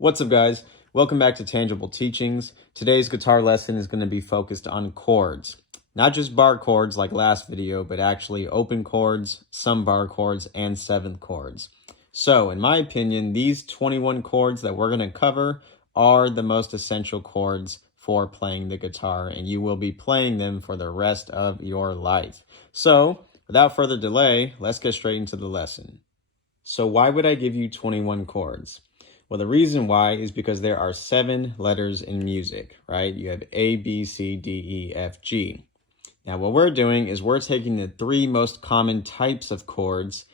What's up, guys? Welcome back to Tangible Teachings. Today's guitar lesson is going to be focused on chords. Not just bar chords like last video, but actually open chords, some bar chords, and seventh chords. So, in my opinion, these 21 chords that we're going to cover are the most essential chords for playing the guitar, and you will be playing them for the rest of your life. So, without further delay, let's get straight into the lesson. So why would I give you 21 chords? Well, the reason why is because there are 7 letters in music, right? You have A, B, C, D, E, F, G. Now, what we're doing is we're taking the 3 most common types of chords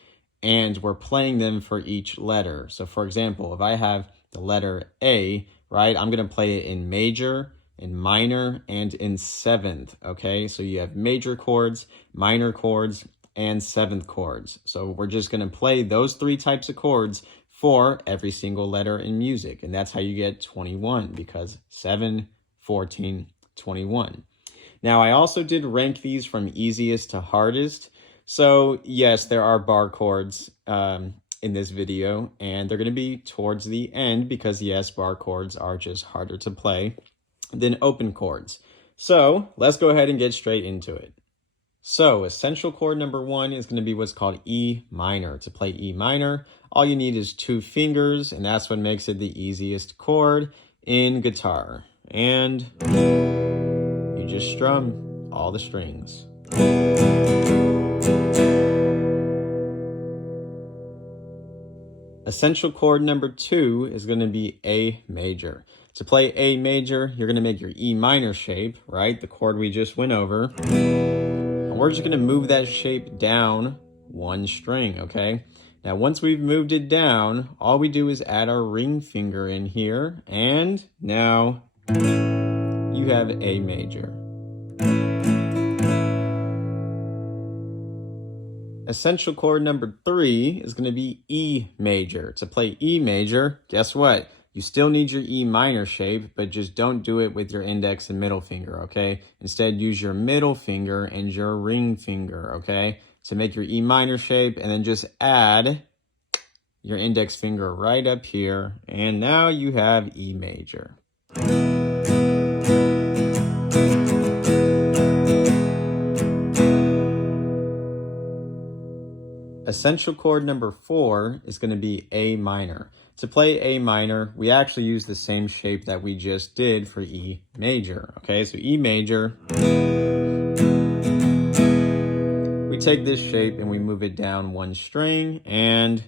and we're playing them for each letter. So, for example, if I have the letter A, right, I'm going to play it in major, in minor, and in seventh, okay? So you have major chords, minor chords, and seventh chords. So we're just going to play those 3 types of chords for every single letter in music. And that's how you get 21, because 7, 14, 21. Now, I also did rank these from easiest to hardest. So yes, there are bar chords in this video, and they're going to be towards the end because yes, bar chords are just harder to play than open chords. So let's go ahead and get straight into it. So essential chord number 1 is going to be what's called E minor. To play E minor, all you need is 2 fingers, and that's what makes it the easiest chord in guitar. And you just strum all the strings. Essential chord number 2 is going to be A major. To play A major, you're going to make your E minor shape, right? The chord we just went over. And we're just going to move that shape down 1 string, okay? Now, once we've moved it down, all we do is add our ring finger in here. And now you have A major. Essential chord number 3 is going to be E major. To play E major, guess what? You still need your E minor shape, but just don't do it with your index and middle finger, okay? Instead, use your middle finger and your ring finger, okay? To make your E minor shape, and then just add your index finger right up here, and now you have E major. Essential chord number 4 is going to be A minor. To play A minor, we actually use the same shape that we just did for E major. Okay, so E major, we take this shape and we move it down 1 string, and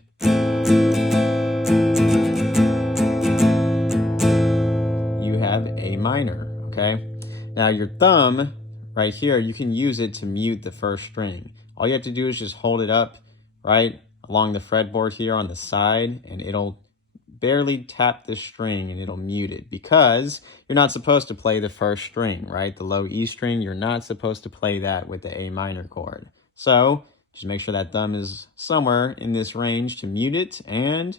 you have A minor, okay? Now your thumb right here, you can use it to mute the first string. All you have to do is just hold it up right along the fretboard here on the side, and it'll barely tap the string and it'll mute it, because you're not supposed to play the first string, right? The low E string, you're not supposed to play that with the A minor chord. So just make sure that thumb is somewhere in this range to mute it, and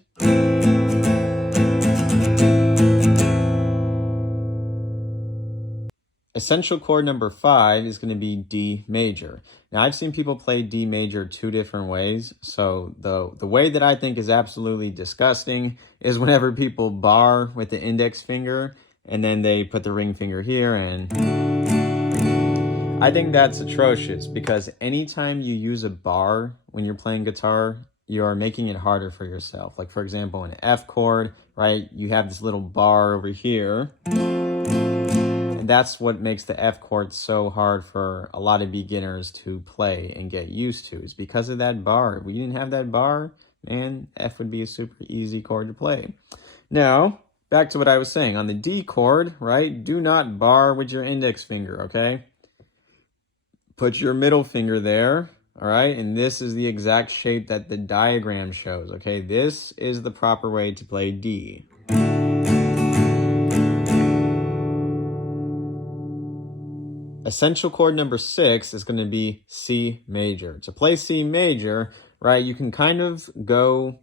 essential chord number 5 is going to be D major. Now, I've seen people play D major 2 different ways. So the way that I think is absolutely disgusting is whenever people bar with the index finger and then they put the ring finger here, and I think that's atrocious, because anytime you use a bar when you're playing guitar, you're making it harder for yourself. Like, for example, an F chord, right? You have this little bar over here. That's what makes the F chord so hard for a lot of beginners to play and get used to, is because of that bar. If we didn't have that bar, man, F would be a super easy chord to play. Now, back to what I was saying. On the D chord, right, do not bar with your index finger, okay? Put your middle finger there, all right? And this is the exact shape that the diagram shows, okay? This is the proper way to play D. Essential chord number 6 is going to be C major. To play C major, right, you can kind of go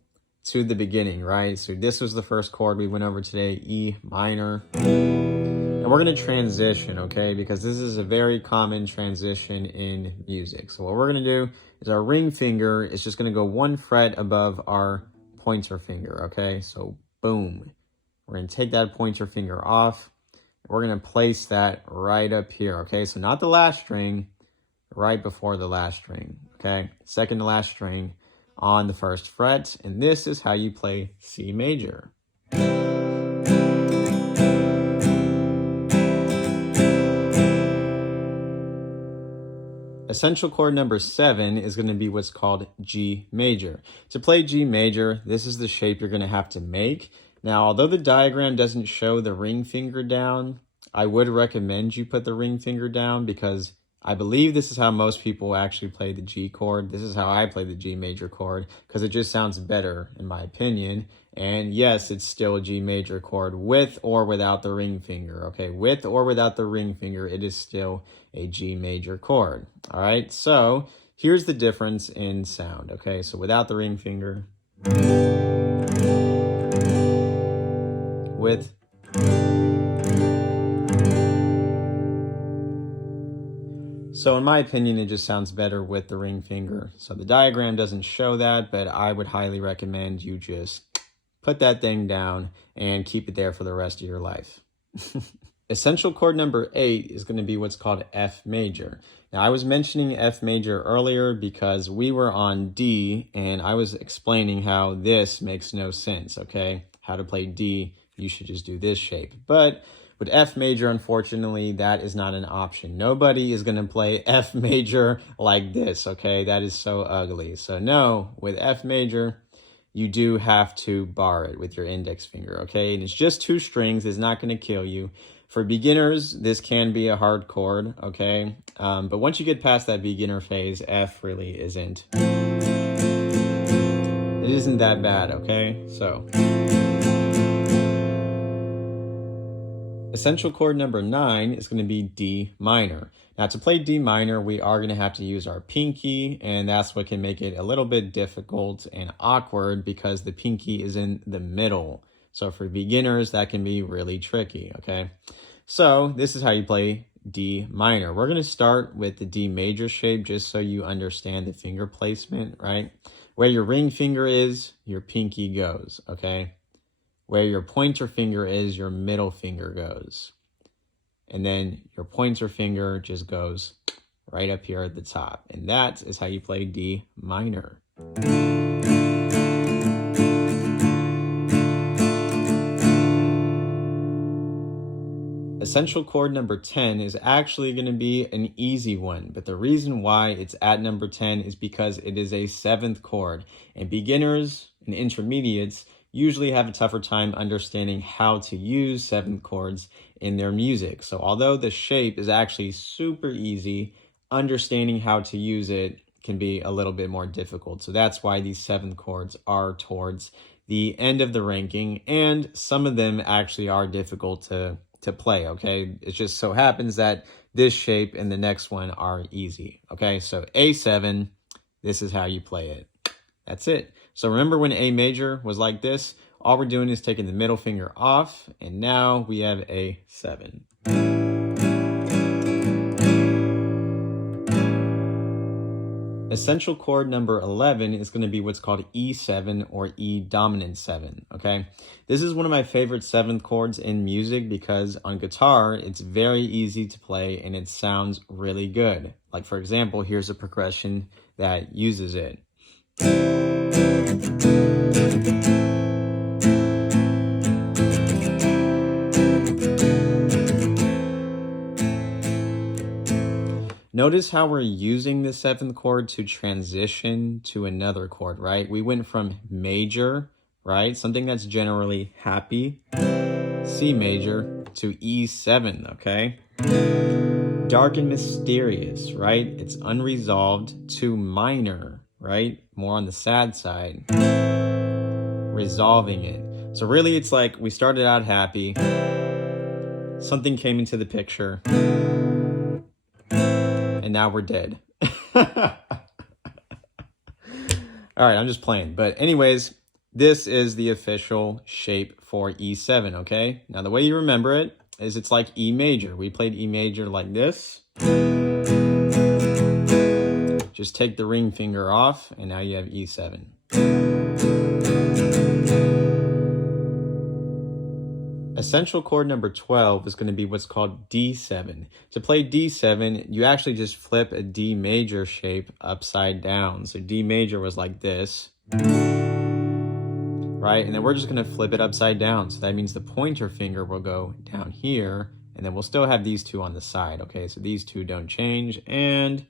to the beginning, right? So this was the first chord we went over today, E minor. And we're going to transition, okay, because this is a very common transition in music. So what we're going to do is our ring finger is just going to go 1 fret above our pointer finger, okay? So boom. We're going to take that pointer finger off. We're going to place that right up here, okay? So not the last string, right before the last string, okay? Second to last string on the first fret, and this is how you play C major. Essential chord number 7 is going to be what's called G major. To play G major, this is the shape you're going to have to make. Now, although the diagram doesn't show the ring finger down, I would recommend you put the ring finger down because I believe this is how most people actually play the G chord. This is how I play the G major chord because it just sounds better in my opinion. And yes, it's still a G major chord with or without the ring finger. Okay, with or without the ring finger, it is still a G major chord. All right, so here's the difference in sound. Okay, so without the ring finger, with, so in my opinion, it just sounds better with the ring finger. So the diagram doesn't show that, but I would highly recommend you just put that thing down and keep it there for the rest of your life. Essential chord number 8 is going to be what's called F major. Now, I was mentioning F major earlier because we were on D, and I was explaining how this makes no sense, okay? How to play D, you should just do this shape. But with F major, unfortunately, that is not an option. Nobody is going to play F major like this, okay? That is so ugly. So no, with F major, you do have to bar it with your index finger, okay? And it's just 2 strings. It's not going to kill you. For beginners, this can be a hard chord, okay? But once you get past that beginner phase, F really isn't. It isn't that bad, okay? So essential chord number 9 is going to be D minor. Now, to play D minor, we are going to have to use our pinky, and that's what can make it a little bit difficult and awkward because the pinky is in the middle. So for beginners, that can be really tricky, okay? So this is how you play D minor. We're going to start with the D major shape just so you understand the finger placement, right? Where your ring finger is, your pinky goes, okay? Where your pointer finger is, your middle finger goes. And then your pointer finger just goes right up here at the top. And that is how you play D minor. Essential chord number 10 is actually going to be an easy one, but the reason why it's at number 10 is because it is a 7th chord, and beginners and intermediates usually have a tougher time understanding how to use 7th chords in their music. So although the shape is actually super easy, understanding how to use it can be a little bit more difficult. So that's why these 7th chords are towards the end of the ranking, and some of them actually are difficult to play, okay? It just so happens that this shape and the next one are easy, okay? So A7, this is how you play it. That's it. So remember when A major was like this? All we're doing is taking the middle finger off, and now we have A7. Essential chord number 11 is going to be what's called E7 or E dominant 7, okay? This is one of my favorite 7th chords in music because on guitar, it's very easy to play and it sounds really good. Like for example, here's a progression that uses it. Notice how we're using the 7th chord to transition to another chord, right? We went from major, right? Something that's generally happy, C major, to E7, okay? Dark and mysterious, right? It's unresolved, to minor, right? More on the sad side. Resolving it. So really it's like we started out happy, something came into the picture, and now we're dead. All right, I'm just playing. But anyways, this is the official shape for E7, okay? Now, the way you remember it is it's like E major. We played E major like this. Just take the ring finger off, and now you have E7. Essential chord number 12 is going to be what's called D7. To play D7, you actually just flip a D major shape upside down. So D major was like this, right? And then we're just going to flip it upside down. So that means the pointer finger will go down here, and then we'll still have these two on the side, okay? So these two don't change, and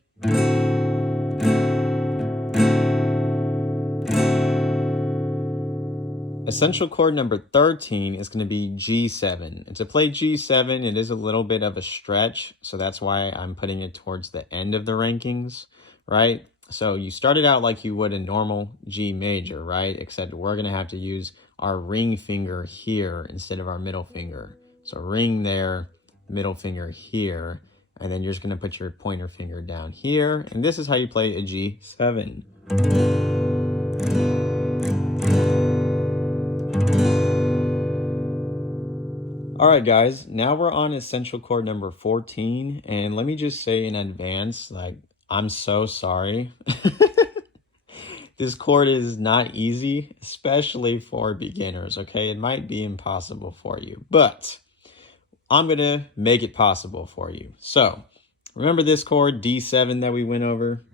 essential chord number 13 is going to be G7. And to play G7, it is a little bit of a stretch, so that's why I'm putting it towards the end of the rankings, right? So you started out like you would a normal G major, right? Except we're going to have to use our ring finger here instead of our middle finger. So ring there, middle finger here, and then you're just going to put your pointer finger down here, and this is how you play a G7. All right, guys, now we're on essential chord number 14, and let me just say in advance, like, I'm so sorry. This chord is not easy, especially for beginners, okay? It might be impossible for you, but I'm gonna make it possible for you. So, remember this chord, D7, that we went over?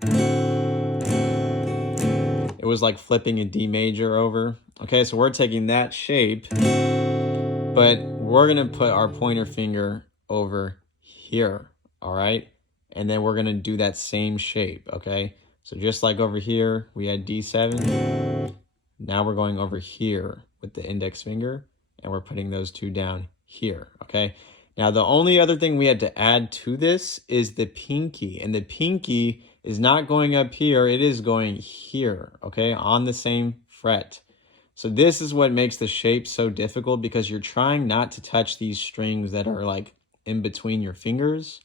It was like flipping a D major over. Okay, so we're taking that shape, but we're gonna put our pointer finger over here, all right? And then we're gonna do that same shape, okay? So just like over here, we had D7. Now we're going over here with the index finger, and we're putting those two down here, okay? Now the only other thing we had to add to this is the pinky, and the pinky is not going up here, it is going here, okay? On the same fret. So this is what makes the shape so difficult, because you're trying not to touch these strings that are like in between your fingers.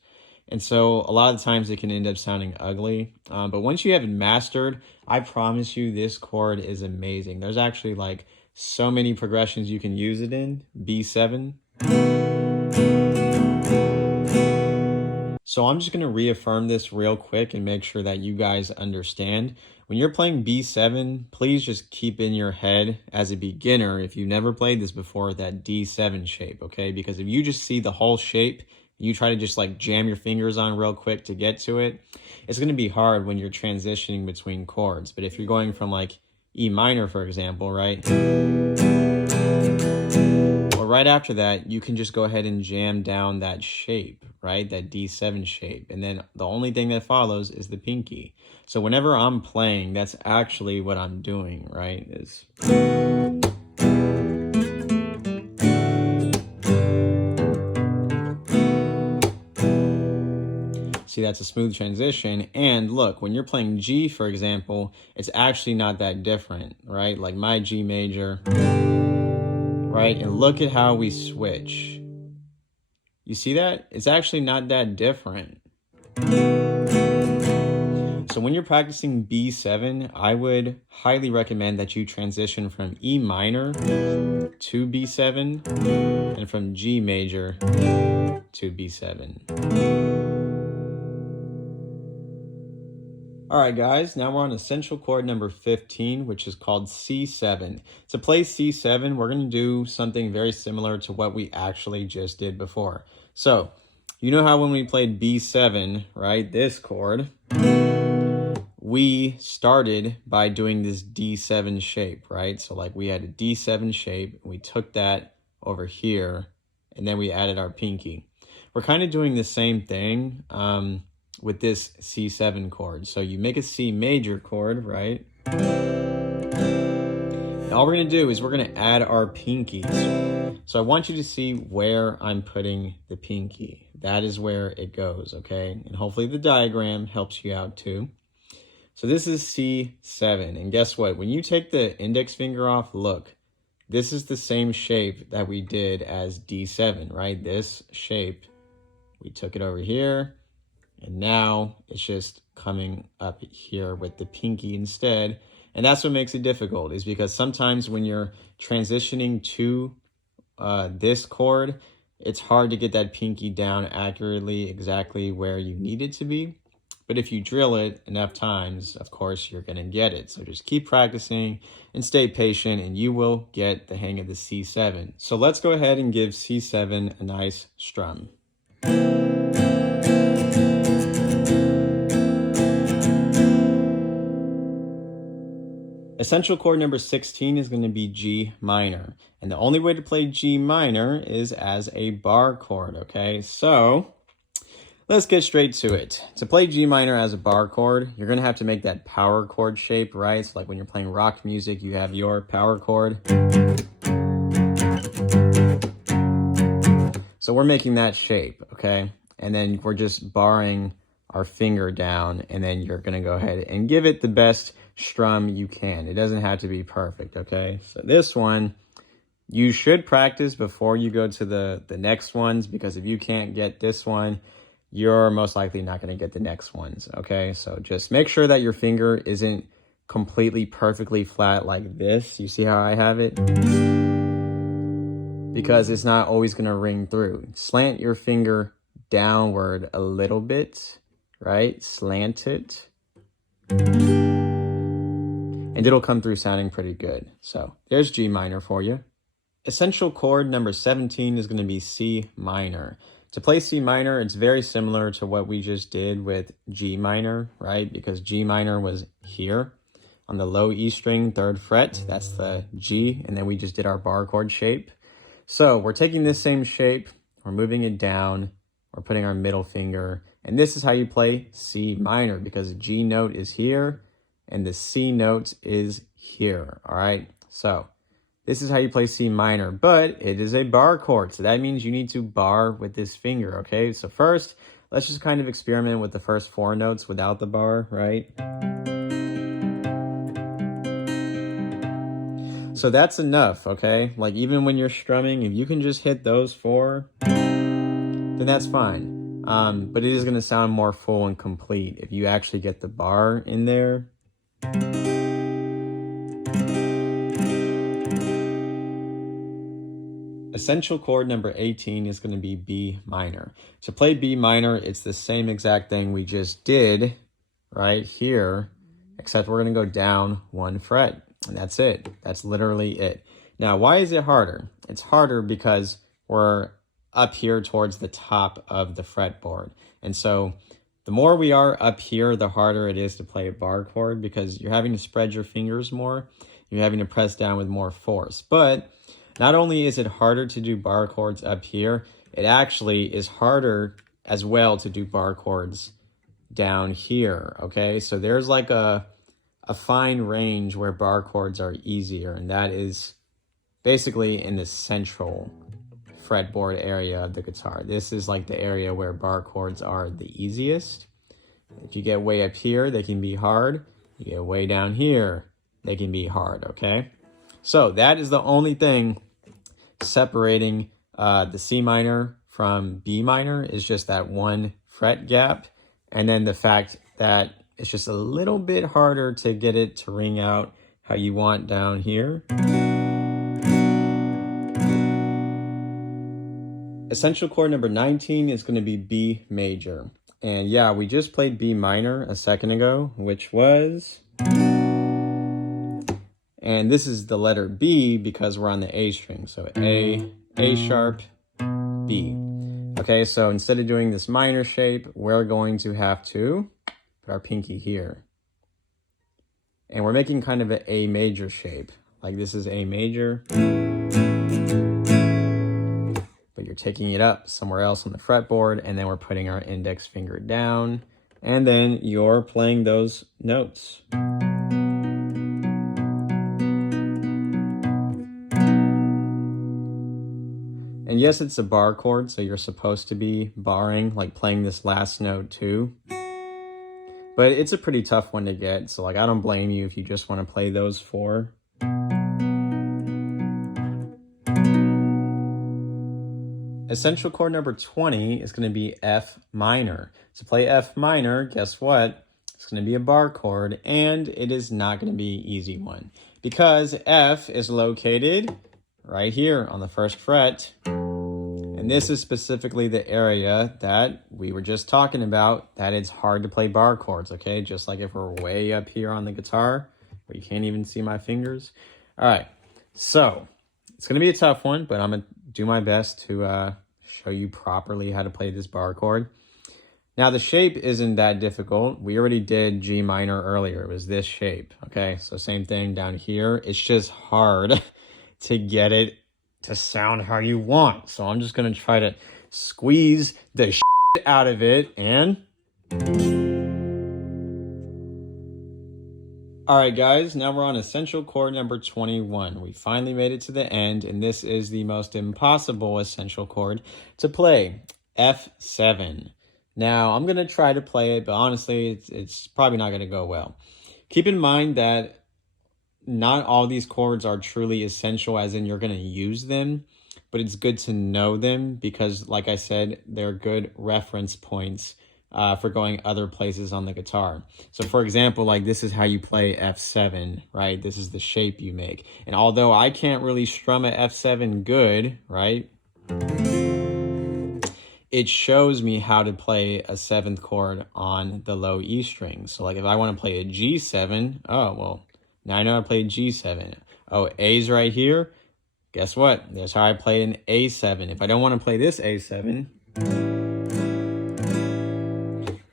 And so a lot of times it can end up sounding ugly. But once you have it mastered, I promise you this chord is amazing. There's actually like so many progressions you can use it in. B7. So I'm just going to reaffirm this real quick and make sure that you guys understand. When you're playing B7, please just keep in your head as a beginner, if you've never played this before, that D7 shape, okay? Because if you just see the whole shape, you try to just like jam your fingers on real quick to get to it, it's going to be hard when you're transitioning between chords. But if you're going from like E minor, for example, right? Well, right after that, you can just go ahead and jam down that shape, right? That D7 shape. And then the only thing that follows is the pinky. So whenever I'm playing, that's actually what I'm doing, right? Is see, that's a smooth transition. And look, when you're playing G, for example, it's actually not that different, right? Like my G major, right? And look at how we switch. You see that? It's actually not that different. So when you're practicing B7, I would highly recommend that you transition from E minor to B7 and from G major to B7. All right, guys, now we're on essential chord number 15, which is called C7. To play C7, we're going to do something very similar to what we actually just did before. So, you know how when we played B7, right, this chord, we started by doing this D7 shape, right? So like we had a D7 shape, we took that over here, and then we added our pinky. We're kind of doing the same thing with this C7 chord. So you make a C major chord, right? And all we're gonna do is we're gonna add our pinkies. So I want you to see where I'm putting the pinky. That is where it goes, okay? And hopefully the diagram helps you out too. So this is C7, and guess what? When you take the index finger off, look, this is the same shape that we did as D7, right? This shape, we took it over here, and now it's just coming up here with the pinky instead. And that's what makes it difficult, is because sometimes when you're transitioning to this chord, it's hard to get that pinky down accurately, exactly where you need it to be. But if you drill it enough times, of course, you're going to get it. So just keep practicing and stay patient, and you will get the hang of the C7. So let's go ahead and give C7 a nice strum. Essential chord number 16 is going to be G minor. And the only way to play G minor is as a bar chord, okay? So let's get straight to it. To play G minor as a bar chord, you're going to have to make that power chord shape, right? So like when you're playing rock music, you have your power chord. So we're making that shape, okay? And then we're just barring our finger down, and then you're going to go ahead and give it the best strum you can. It doesn't have to be perfect, okay? So this one, you should practice before you go to the next ones, because if you can't get this one, you're most likely not going to get the next ones, okay? So just make sure that your finger isn't completely perfectly flat like this. You see how I have it? Because it's not always going to ring through. Slant your finger downward a little bit, right? Slant it. And it'll come through sounding pretty good. So there's G minor for you. Essential chord number 17 is going to be C minor. To play C minor, it's very similar to what we just did with G minor, right? Because G minor was here on the low E string, 3rd fret. That's the G, and then we just did our bar chord shape. So we're taking this same shape, we're moving it down, we're putting our middle finger, and this is how you play C minor, because the G note is here, and the C note is here, all right? So this is how you play C minor, but it is a bar chord, so that means you need to bar with this finger, okay? So first, let's just kind of experiment with the first 4 notes without the bar, right? So that's enough, okay? Like even when you're strumming, if you can just hit those 4, then that's fine. But it is gonna sound more full and complete if you actually get the bar in there. Essential chord number 18 is going to be B minor. To play B minor, it's the same exact thing we just did right here, except we're going to go down 1 fret, and that's it. That's literally it. Now, why is it harder? It's harder because we're up here towards the top of the fretboard. And so the more we are up here, the harder it is to play a bar chord, because you're having to spread your fingers more. You're having to press down with more force. But not only is it harder to do bar chords up here, it actually is harder as well to do bar chords down here, okay? So there's like a fine range where bar chords are easier, and that is basically in the central fretboard area of the guitar. This is like the area where bar chords are the easiest. If you get way up here, they can be hard. You get way down here, they can be hard, okay? So that is the only thing separating the C minor from B minor, is just that 1 fret gap. And then the fact that it's just a little bit harder to get it to ring out how you want down here. Essential chord number 19 is going to be B major. And yeah, we just played B minor a second ago, which was... And this is the letter B because we're on the A string. So A sharp, B. Okay, so instead of doing this minor shape, we're going to have to put our pinky here. And we're making kind of an A major shape. Like this is A major. But you're taking it up somewhere else on the fretboard, and then we're putting our index finger down. And then you're playing those notes. And yes, it's a bar chord, so you're supposed to be barring, like playing this last note too. But it's a pretty tough one to get, so like I don't blame you if you just want to play those 4. Essential chord number 20 is going to be F minor. To play F minor, guess what? It's going to be a bar chord, and it is not going to be an easy one, because F is located right here on the 1st fret. And And this is specifically the area that we were just talking about, that it's hard to play bar chords, okay? Just like if we're way up here on the guitar, where you can't even see my fingers. All right, so it's gonna be a tough one, but I'm gonna do my best to show you properly how to play this bar chord. Now the shape isn't that difficult. We already did G minor earlier. It was this shape, okay? So same thing down here. It's just hard to get it to sound how you want. So I'm just gonna try to squeeze the shit out of it and... All right, guys, now we're on essential chord number 21. We finally made it to the end, and this is the most impossible essential chord to play, F7. Now, I'm going to try to play it, but honestly, it's probably not going to go well. Keep in mind that not all these chords are truly essential, as in you're going to use them, but it's good to know them because, like I said, they're good reference points for going other places on the guitar. So for example, like this is how you play F7, right? This is the shape you make. And although I can't really strum a F7 good, right? It shows me how to play a 7th chord on the low E string. So like if I want to play a G7, oh, well, now I know how to play G7. Oh, A's right here. Guess what? That's how I play an A7. If I don't want to play this A7,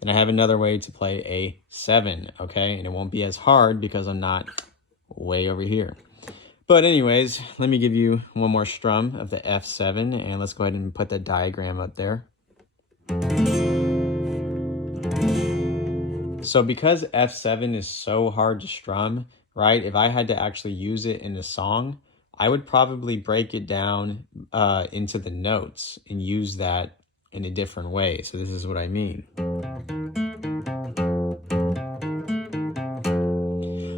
then I have another way to play a 7, okay? And it won't be as hard because I'm not way over here. But anyways, let me give you one more strum of the F7, and let's go ahead and put the diagram up there. So because F7 is so hard to strum, right? If I had to actually use it in a song, I would probably break it down into the notes and use that in a different way. So this is what I mean.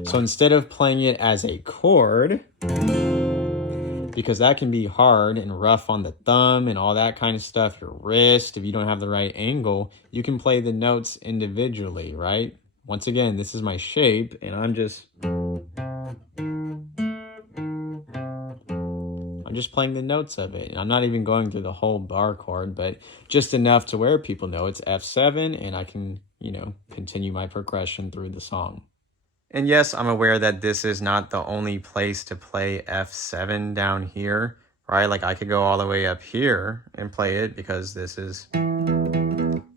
So instead of playing it as a chord, because that can be hard and rough on the thumb and all that kind of stuff, your wrist, if you don't have the right angle, you can play the notes individually, right? Once again, this is my shape, and I'm just playing the notes of it. And I'm not even going through the whole bar chord, but just enough to where people know it's F7, and I can, you know, continue my progression through the song. And yes, I'm aware that this is not the only place to play F7 down here, right? Like I could go all the way up here and play it because this is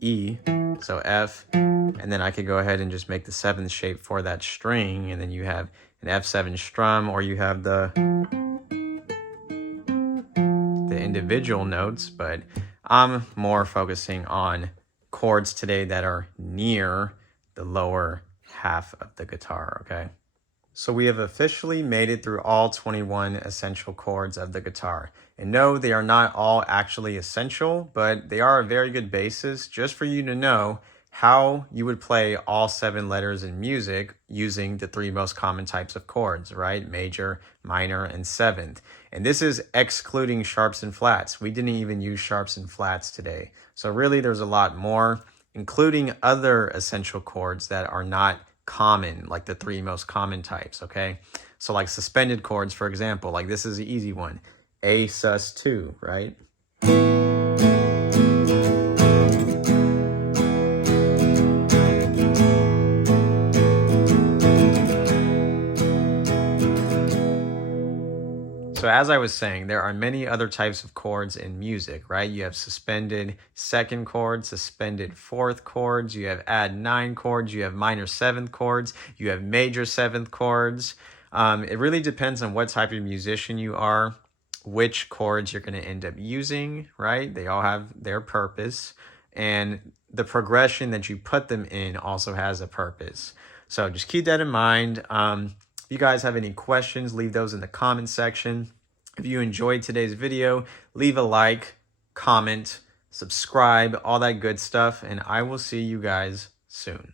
E, so F, and then I could go ahead and just make the 7th shape for that string, and then you have an F7 strum, or you have the individual notes, but I'm more focusing on chords today that are near the lower half of the guitar, okay? So we have officially made it through all 21 essential chords of the guitar. And no, they are not all actually essential, but they are a very good basis just for you to know how you would play all 7 letters in music using the 3 most common types of chords, right? Major, minor, and 7th. And this is excluding sharps and flats. We didn't even use sharps and flats today. So really there's a lot more, including other essential chords that are not common, like the 3 most common types, okay? So like suspended chords, for example, like this is an easy one. A sus2, right? So as I was saying, there are many other types of chords in music, right? You have suspended 2nd chords, suspended 4th chords, you have add 9 chords, you have minor 7th chords, you have major 7th chords. It really depends on what type of musician you are, which chords you're going to end up using, right? They all have their purpose, and the progression that you put them in also has a purpose. So just keep that in mind. If you guys have any questions, leave those in the comment section. If you enjoyed today's video, leave a like, comment, subscribe, all that good stuff, and I will see you guys soon.